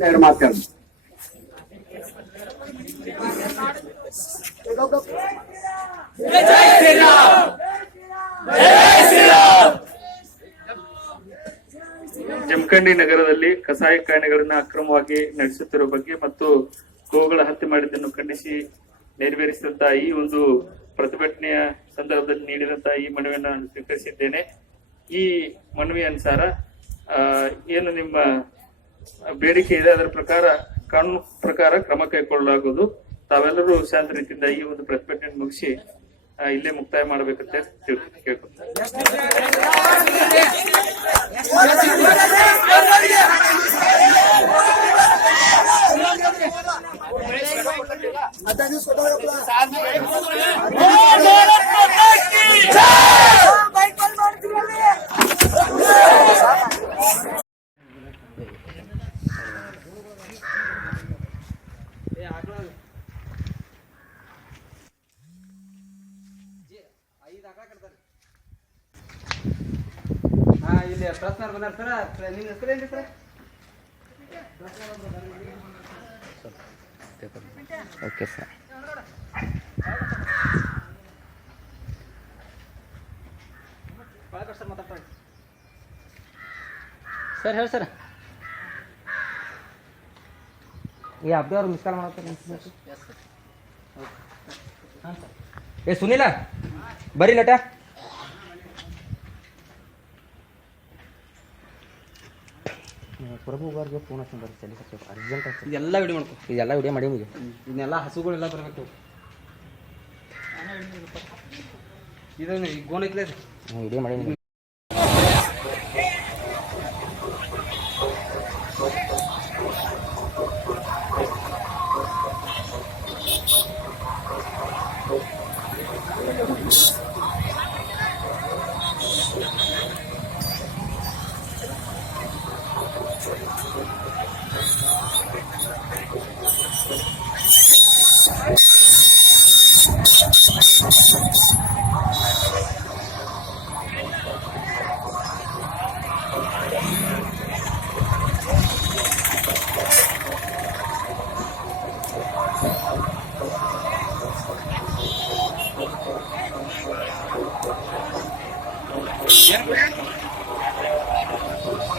ಎರಡು ಮಾತಾಡಿ ಜಮಖಂಡಿ ನಗರದಲ್ಲಿ ಕಸಾಯಿಖಾನೆಗಳನ್ನ ಅಕ್ರಮವಾಗಿ ನಡೆಸುತ್ತಿರುವ ಬಗ್ಗೆ ಮತ್ತು ಗೋಗಳ ಹತ್ಯೆ ಮಾಡಿದ್ದನ್ನು ಖಂಡಿಸಿ ನೆರವೇರಿಸಿದಂತಹ ಈ ಒಂದು ಪ್ರತಿಭಟನೆಯ ಸಂದರ್ಭದಲ್ಲಿ ನೀಡಿದಂತಹ ಈ ಮನವಿಯನ್ನು ನಾನು ಸ್ವೀಕರಿಸಿದ್ದೇನೆ. ಈ ಮನವಿ ಅನುಸಾರ ಏನು ನಿಮ್ಮ ಬೇಡಿಕೆ ಇದೆ. ಅದರ ಪ್ರಕಾರ ಕಾನೂನು ಪ್ರಕಾರ ಕ್ರಮ ಕೈಗೊಳ್ಳಲಾಗುವುದು. ತಾವೆಲ್ಲರೂ ಶಾಂತ ರೀತಿಯಿಂದ ಈ ಒಂದು ಪ್ರತಿಭಟನೆ ಮುಗಿಸಿ ಇಲ್ಲೇ ಮುಕ್ತಾಯ ಮಾಡಬೇಕಂತ ತಿಳ್- ಇಲ್ಲಿ ಪ್ರಶ್ನೆ ಬಂದಾರ ಸರ್. ನಿಮ್ಮ ಹೆಸರು ಏನ್ರಿ ಸರ್? Okay sir. ಸರ್ ಹೇಳಿ ಸರ್. ಈ ಅಬ್ದಿ ಅವ್ರು ಮಿಸ್ ಕಾಲ್ ಮಾಡ್ತಾರೆ ಏ ಸುನಿಲ. ಬರ್ರಿ ಲಟ. ಪ್ರಭು ಬಾರ್ಗೆ ಫೋನ್ ಹಚ್ಚಿ ಬರ್ರಿ ಸರಿ ಸರ್ ಅರ್ಜೆಂಟ್ ಇದೆಲ್ಲ ವಿಡಿಯೋ ಮಾಡ್ಕೊ. ಇದೆಲ್ಲ ವಿಡಿಯೋ ಮಾಡಿ ಈಗ ಇದನ್ನೆಲ್ಲ ಹಸುಗಳೆಲ್ಲ ಬರಬೇಕು. ಇದನ್ನ ಗೋಣಕ್ಕೆ ಗೋನ್ ಐತ್ಲೆ. ವಿಡಿಯೋ ಮಾಡಿ